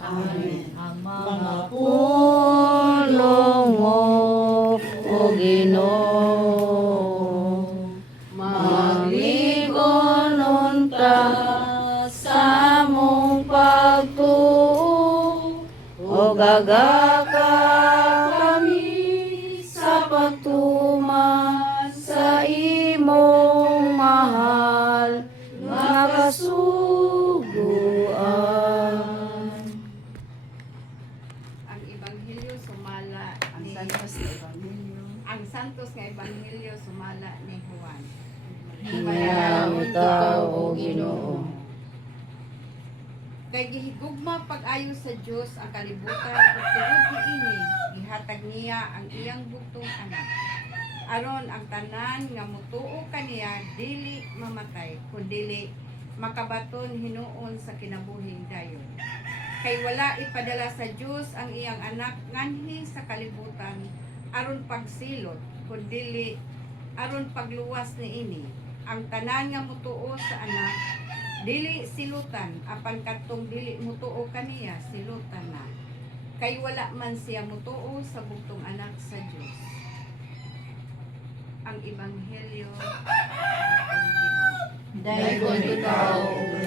Amen. Ang mga pulong mo, O Ginoo, magligonon ta sa mong pagtuo, o gagaka kami sa pagtuman sa imong mahal nga kasuguan. Ang Ebanghelyo sumala ni ang santos nga Ebanghelyo sumala ni Juan. Hinayang ikaw, O Ginoo. Kay gihigugma pag-ayo sa Dios ang kalibutan ug tungod niini gihatag niya ang iyang bugtong anak. Aron ang tanan nga motuo kaniya dili mamatay kundi makabaton hinuon sa kinabuhing dayon. Kay wala ipadala sa Dios ang iyang anak nganhi sa kalibutan aron pagsilot kundi aron pagluwas niini. Ang tanan nga motuo sa anak dili silutan, apan kadtong dili mutuo kaniya silutan na. Kay wala man siya mutuo sa bugtong anak sa Dios. Ang Ebanghelyo ng Ginoo. Dayon ikaw, O